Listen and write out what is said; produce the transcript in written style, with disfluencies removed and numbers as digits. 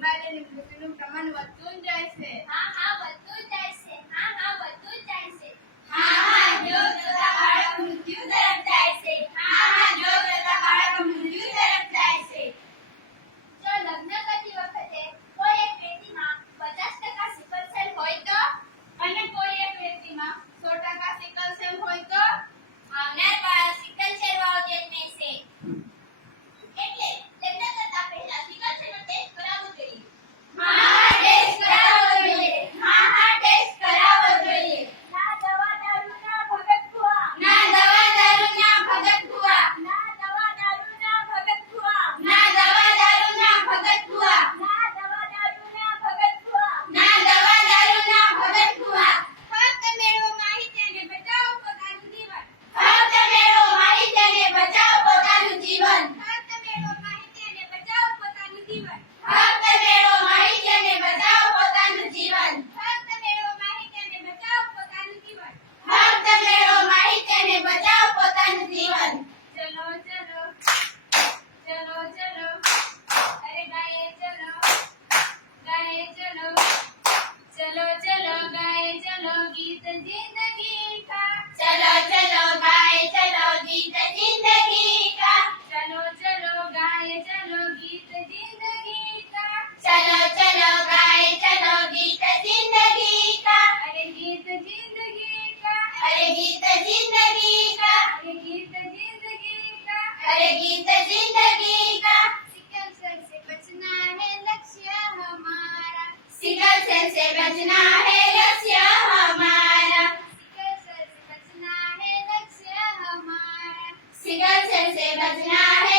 બીમારી અને મૃત્યુનું પ્રમાણ વધતું જ જાય છે. હા વધતું જ જાય છે. હા વધતું જ જાય છે. હા જોત જોતા બાળક મૃત્યુ તરફ જાય છે. હા જોત જોતા બાળક મૃત્યુ તરફ જાય છે. જો લગ્ન કરતી વખતે કોઈ એક વ્યક્તિમાં 50% સિકલ સેલ હોય તો અને કોઈ એક વ્યક્તિમાં 100% સિકલ સેલ હોય તો આવનાર બાળક સિકલ સેલ વાળો જન્મે છે. એટલે લગ્ન કરતા પહેલા સિકલ સેલનો ટેસ્ટ કરાવવો જોઈએ. હા ટેસ્ટ કરાવવો જોઈએ. હા ટેસ્ટ કરાવવો જોઈએ. ના દવા દારૂ ના ભગત ખુઆ. ના દવા દારૂ ના ભગત ખુઆ. ના દવા દારૂ ના ભગત ખુઆ. ના દવા દારૂ ના ભગત ખુઆ. ના દવા દારૂ ના ભગત ખુઆ. ના દવા દારૂ ના ભગત ખુઆ. ફક્ત મેળવો માહિતી અને બચાવો પોતાનું જીવન. ફક્ત મેળવો માહિતી અને બચાવો પોતાનું જીવન. ફક્ત મેળવો માહિતી અને બચાવો પોતાનું જીવન. ફક્ત મેળવો માહિતી અને બચાવો પોતાનું જીવન. ફક્ત મેળવો માહિતી અને બચાવો પોતાનું જીવન. ફક્ત મેળવો માહિતી અને બચાવો પોતાનું જીવન. ચલો ચલો ચલો ચલો અરે ગાયે ચલો ગાયે ચલો ચલો ચલો ગાયે ચલો ગીત जिंदगी का. चलो चलो गाए चलो गीत जिंदगी का. चलो चलो गाए चलो गीत जिंदगी का. चलो चलो गाए चलो गीत जिंदगी का. अरे गीत जिंदगी का. अरे गीत जिंदगी का. अरे गीत जिंदगी का. अरे गीत जिंदगी का. सिकल सेल से बचना है लक्ष्य हमारा. सिकल सेल से बचना है लक्ष्य हमारा. सिकल सेल से बचना है लक्ष्य हमारा. सिकल सेल से बचना है